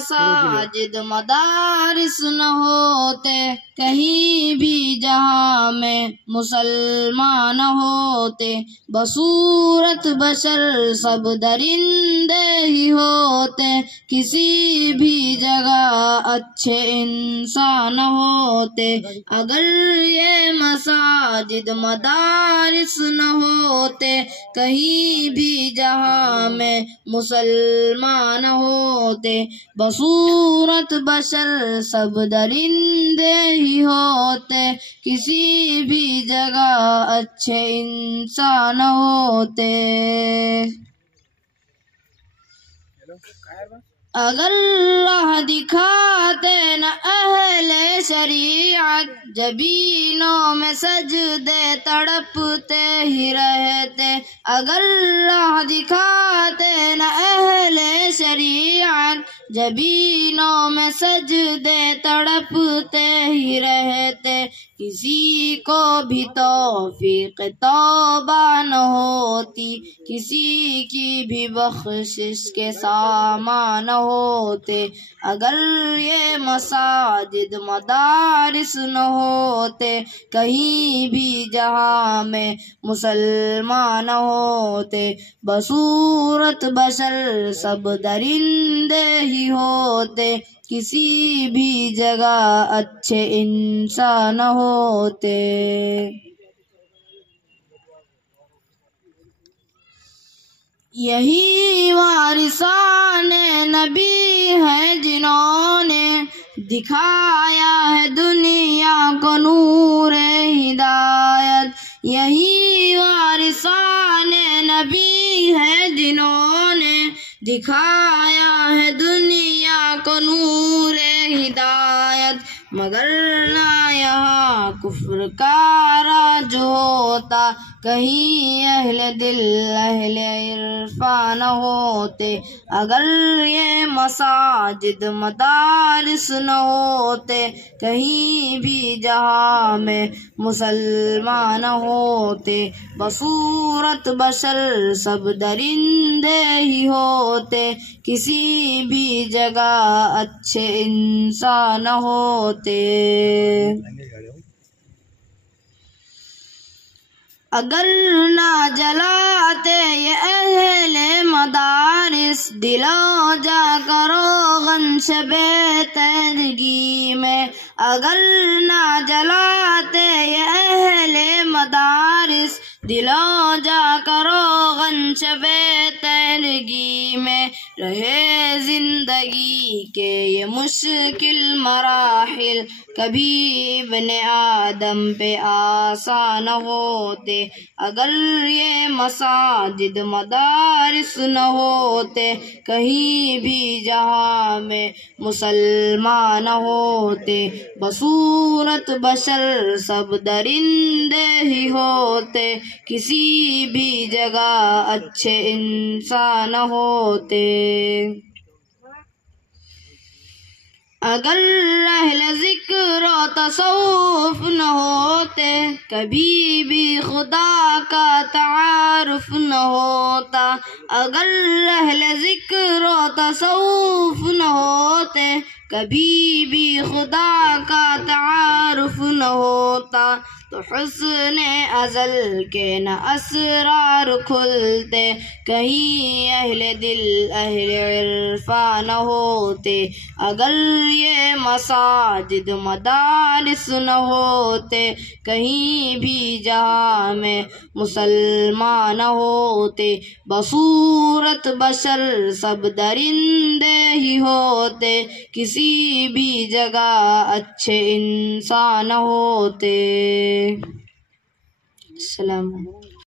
مساجد مدارس نہ ہوتے کہیں بھی جہاں میں مسلمان نہ ہوتے، بصورت بشر سب درندے ہی ہوتے، کسی بھی جگہ اچھے انسان نہ ہوتے۔ اگر یہ مساجد مدارس نہ ہوتے کہیں بھی جہاں میں مسلمان نہ ہوتے، بصورت بشر سب درندے ہی ہوتے، کسی بھی جگہ اچھے انسان نہ ہوتے۔ اگر راہ دکھاتے نہ اہل شریعت، جبینوں میں سجدے تڑپتے ہی رہتے۔ اگر راہ دکھاتے نہ اہل شریعت، جبینوں میں سجدے تڑپتے ہی رہتے، کسی کو بھی توفیق توبہ نہ ہوتی، کسی کی بھی بخشش کے سامان نہ ہوتے۔ اگر یہ مساجد مدارس نہ ہوتے کہیں بھی جہاں میں مسلمان نہ ہوتے، بصورت بشر سب درندے ہی ہوتے، کسی بھی جگہ اچھے انسان نہ ہوتے۔ یہی وارثان نبی ہیں جنہوں نے دکھایا ہے دنیا کو نور ہدایت۔ یہی وارثان نبی ہیں جنہوں نے دکھایا ہے دنیا کو نور ہدایت۔ مگر نہ یہاں کفر کا راج ہوتا، کہیں اہل دل اہل عرفان نہ ہوتے۔ اگر یہ مساجد مدارس نہ ہوتے کہیں بھی جہاں میں مسلمان نہ ہوتے، بصورت بشر سب درندے ہی ہوتے، کسی بھی جگہ اچھے انسان نہ ہوتے۔ اگر نہ جلاتے یہ اہل مدارس، دلوں جا کرو غم شب تیرگی میں۔ اگر نہ جلاتے یہ اہل مدارس، دلوں جا کرو غم شب تیرگی میں۔ رہے زندگی کے یہ مشکل مراحل، کبھی ابن آدم پہ آسان نہ ہوتے۔ اگر یہ مساجد مدارس نہ ہوتے کہیں بھی جہاں میں مسلمان نہ ہوتے، بصورت بشر سب درندے ہی ہوتے، کسی بھی جگہ اچھے انسان نہ ہوتے۔ اگر اہل ذکر و تصوف نہ ہوتے کبھی بھی خدا کا تعارف نہ ہوتا۔ اگر اہل ذکر و تصوف نہ ہوتے کبھی بھی خدا کا تعارف نہ ہوتا، تو حسن ازل کے نہ اسرار کھلتے، کہیں اہل دل اہل عرفان نہ ہوتے۔ اگر یہ مساجد مدارس نہ ہوتے کہیں بھی جہاں میں مسلمان نہ ہوتے، بصورت بشر سب درندے ہی ہوتے، کسی بھی جگہ اچھے انسان نہ ہوتے۔ السلام علیکم۔